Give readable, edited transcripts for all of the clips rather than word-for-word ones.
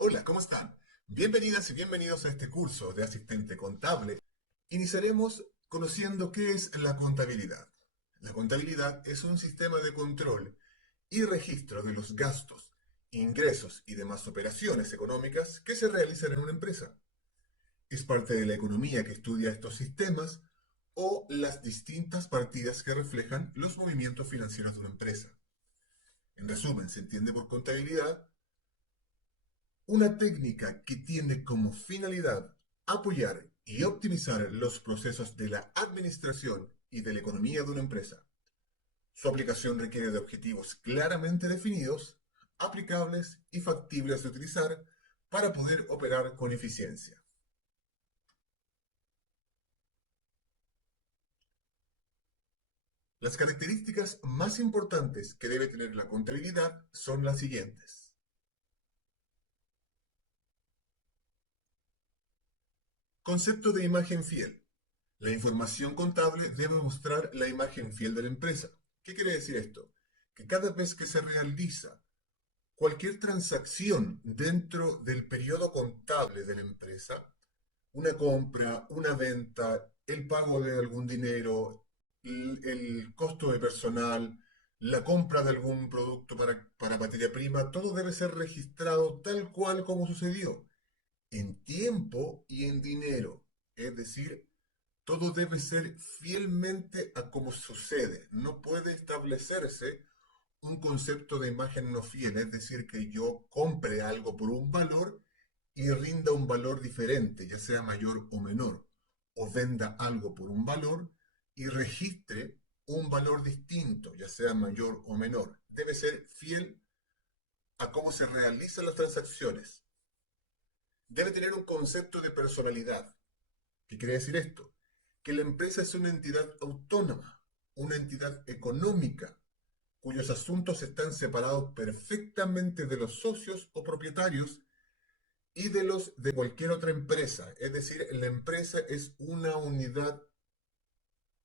Hola, ¿cómo están? Bienvenidas y bienvenidos a este curso de asistente contable. Iniciaremos conociendo qué es la contabilidad. La contabilidad es un sistema de control y registro de los gastos, ingresos y demás operaciones económicas que se realizan en una empresa. Es parte de la economía que estudia estos sistemas o las distintas partidas que reflejan los movimientos financieros de una empresa. En resumen, se entiende por contabilidad una técnica que tiene como finalidad apoyar y optimizar los procesos de la administración y de la economía de una empresa. Su aplicación requiere de objetivos claramente definidos, aplicables y factibles de utilizar para poder operar con eficiencia. Las características más importantes que debe tener la contabilidad son las siguientes. Concepto de imagen fiel. La información contable debe mostrar la imagen fiel de la empresa. ¿Qué quiere decir esto? Que cada vez que se realiza cualquier transacción dentro del periodo contable de la empresa, una compra, una venta, el pago de algún dinero, el costo de personal, la compra de algún producto para materia prima, todo debe ser registrado tal cual como sucedió, en tiempo y en dinero. Es decir, todo debe ser fielmente a como sucede. No puede establecerse un concepto de imagen no fiel, es decir, que yo compre algo por un valor y rinda un valor diferente, ya sea mayor o menor, o venda algo por un valor y registre un valor distinto, ya sea mayor o menor. Debe ser fiel a cómo se realizan las transacciones. Debe tener un concepto de personalidad. ¿Qué quiere decir esto? Que la empresa es una entidad autónoma, una entidad económica, cuyos asuntos están separados perfectamente de los socios o propietarios y de los de cualquier otra empresa. Es decir, la empresa es una unidad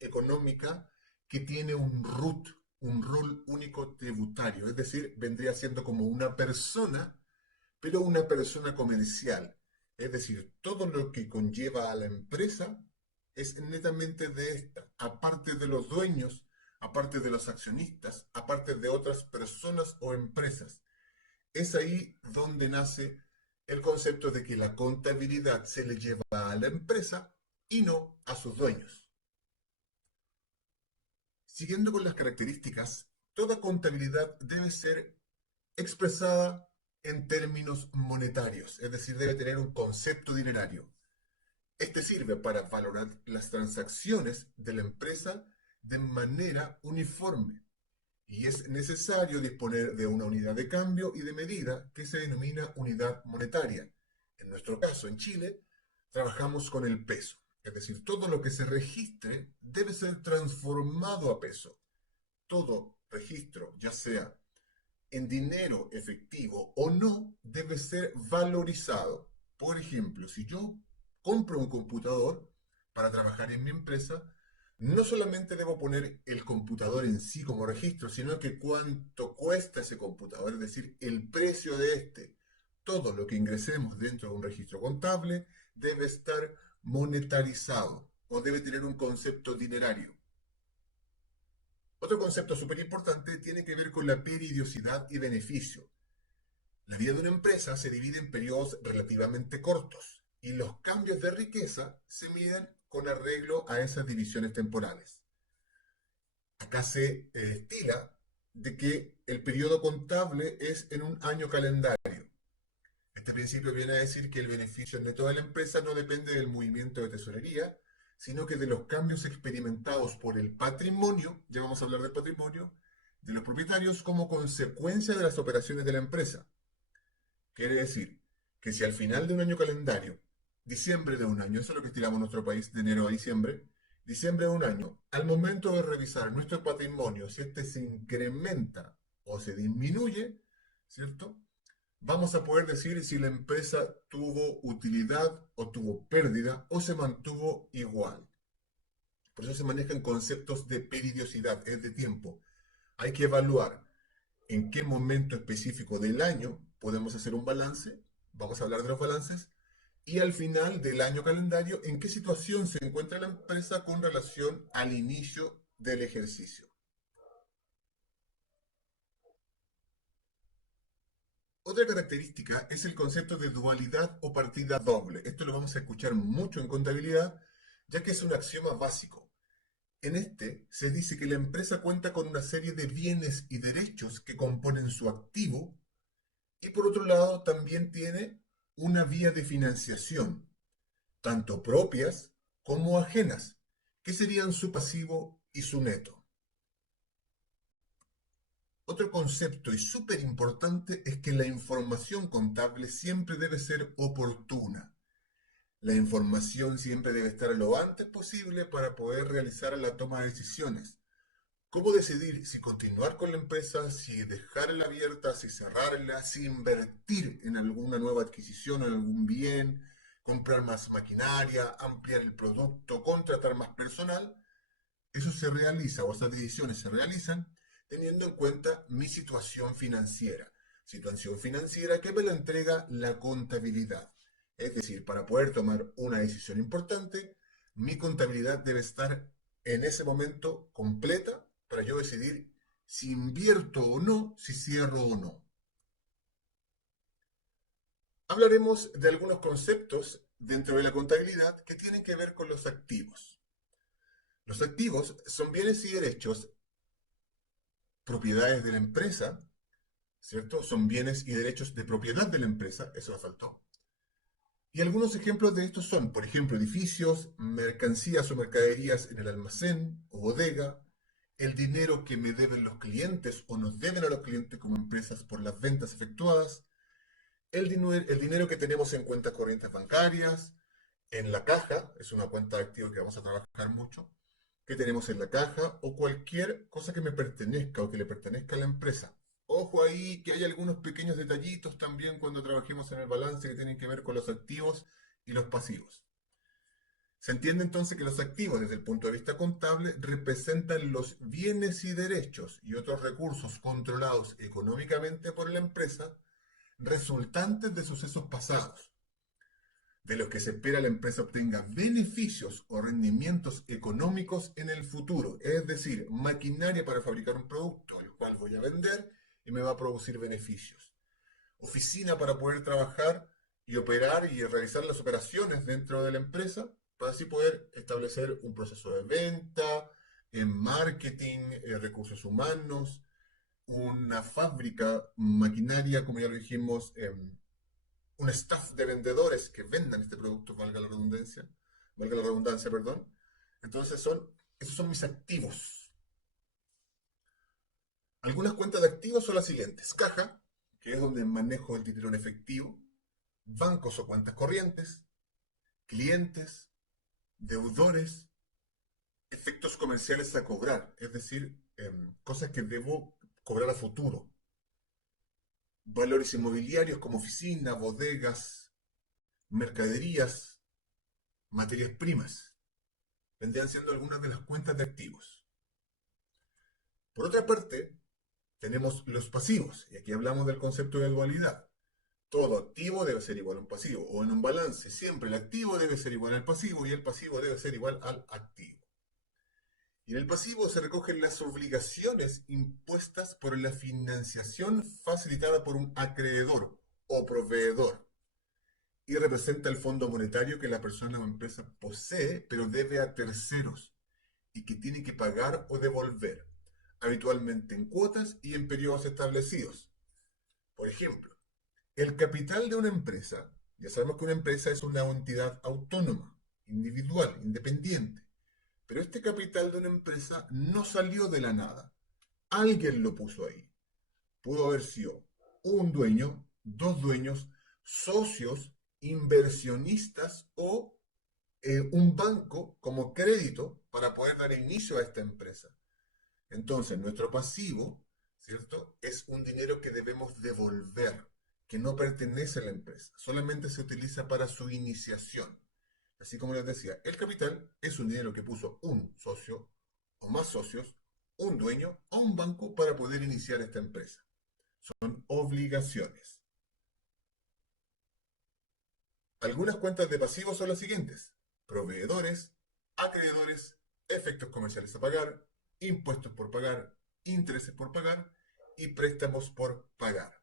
económica que tiene un RUT, un rol único tributario. Es decir, vendría siendo como una persona, pero una persona comercial. Es decir, todo lo que conlleva a la empresa es netamente de esta, aparte de los dueños, aparte de los accionistas, aparte de otras personas o empresas. Es ahí donde nace el concepto de que la contabilidad se le lleva a la empresa y no a sus dueños. Siguiendo con las características, toda contabilidad debe ser expresada en términos monetarios, es decir, debe tener un concepto dinerario. Este sirve para valorar las transacciones de la empresa de manera uniforme y es necesario disponer de una unidad de cambio y de medida que se denomina unidad monetaria. En nuestro caso, en Chile, trabajamos con el peso, es decir, todo lo que se registre debe ser transformado a peso. Todo registro, ya sea en dinero efectivo o no, debe ser valorizado. Por ejemplo, si yo compro un computador para trabajar en mi empresa, no solamente debo poner el computador en sí como registro, sino que cuánto cuesta ese computador, es decir, el precio de este. Todo lo que ingresemos dentro de un registro contable debe estar monetarizado o debe tener un concepto dinerario. Otro concepto súper importante tiene que ver con la periodicidad y beneficio. La vida de una empresa se divide en periodos relativamente cortos y los cambios de riqueza se miden con arreglo a esas divisiones temporales. Acá se estila de que el periodo contable es en un año calendario. Este principio viene a decir que el beneficio neto de la empresa no depende del movimiento de tesorería, sino que de los cambios experimentados por el patrimonio, ya vamos a hablar del patrimonio, de los propietarios como consecuencia de las operaciones de la empresa. Quiere decir que si al final de un año calendario, diciembre de un año, eso es lo que estiramos en nuestro país, de enero a diciembre de un año, al momento de revisar nuestro patrimonio, si este se incrementa o se disminuye, ¿cierto? Vamos a poder decir si la empresa tuvo utilidad o tuvo pérdida o se mantuvo igual. Por eso se manejan conceptos de periodicidad, es de tiempo. Hay que evaluar en qué momento específico del año podemos hacer un balance, vamos a hablar de los balances, y al final del año calendario, en qué situación se encuentra la empresa con relación al inicio del ejercicio. Otra característica es el concepto de dualidad o partida doble. Esto lo vamos a escuchar mucho en contabilidad, ya que es un axioma básico. En este se dice que la empresa cuenta con una serie de bienes y derechos que componen su activo y por otro lado también tiene una vía de financiación, tanto propias como ajenas, que serían su pasivo y su neto. Otro concepto y súper importante es que la información contable siempre debe ser oportuna. La información siempre debe estar lo antes posible para poder realizar la toma de decisiones. ¿Cómo decidir si continuar con la empresa, si dejarla abierta, si cerrarla, si invertir en alguna nueva adquisición o en algún bien, comprar más maquinaria, ampliar el producto, contratar más personal? Eso se realiza o esas decisiones se realizan teniendo en cuenta mi situación financiera que me la entrega la contabilidad. Es decir, para poder tomar una decisión importante, mi contabilidad debe estar en ese momento completa para yo decidir si invierto o no, si cierro o no. Hablaremos de algunos conceptos dentro de la contabilidad que tienen que ver con los activos. Los activos son bienes y derechos, propiedades de la empresa, ¿cierto? Son bienes y derechos de propiedad de la empresa, eso me faltó. Y algunos ejemplos de estos son, por ejemplo, edificios, mercancías o mercaderías en el almacén o bodega, el dinero que me deben los clientes o nos deben a los clientes como empresas por las ventas efectuadas, el dinero que tenemos en cuentas corrientes bancarias, en la caja, es una cuenta de activos que vamos a trabajar mucho, que tenemos en la caja o cualquier cosa que me pertenezca o que le pertenezca a la empresa. Ojo ahí que hay algunos pequeños detallitos también cuando trabajemos en el balance que tienen que ver con los activos y los pasivos. Se entiende entonces que los activos desde el punto de vista contable representan los bienes y derechos y otros recursos controlados económicamente por la empresa resultantes de sucesos pasados, de los que se espera la empresa obtenga beneficios o rendimientos económicos en el futuro, es decir, maquinaria para fabricar un producto, el cual voy a vender y me va a producir beneficios. Oficina para poder trabajar y operar y realizar las operaciones dentro de la empresa, para así poder establecer un proceso de venta, en marketing, recursos humanos, una fábrica, maquinaria, como ya lo dijimos, un staff de vendedores que vendan este producto, valga la redundancia, perdón. Entonces esos son mis activos. Algunas cuentas de activos son las siguientes. Caja, que es donde manejo el dinero en efectivo. Bancos o cuentas corrientes. Clientes, deudores, efectos comerciales a cobrar, es decir, cosas que debo cobrar a futuro. Valores inmobiliarios como oficinas, bodegas, mercaderías, materias primas. Vendrían siendo algunas de las cuentas de activos. Por otra parte, tenemos los pasivos, y aquí hablamos del concepto de dualidad. Todo activo debe ser igual a un pasivo, o en un balance siempre el activo debe ser igual al pasivo y el pasivo debe ser igual al activo. Y en el pasivo se recogen las obligaciones impuestas por la financiación facilitada por un acreedor o proveedor y representa el fondo monetario que la persona o empresa posee, pero debe a terceros y que tiene que pagar o devolver, habitualmente en cuotas y en periodos establecidos. Por ejemplo, el capital de una empresa, ya sabemos que una empresa es una entidad autónoma, individual, independiente, pero este capital de una empresa no salió de la nada. Alguien lo puso ahí. Pudo haber sido un dueño, dos dueños, socios, inversionistas o un banco como crédito para poder dar inicio a esta empresa. Entonces, nuestro pasivo, ¿cierto? Es un dinero que debemos devolver, que no pertenece a la empresa, solamente se utiliza para su iniciación. Así como les decía, el capital es un dinero que puso un socio o más socios, un dueño o un banco para poder iniciar esta empresa. Son obligaciones. Algunas cuentas de pasivos son las siguientes: proveedores, acreedores, efectos comerciales a pagar, impuestos por pagar, intereses por pagar y préstamos por pagar.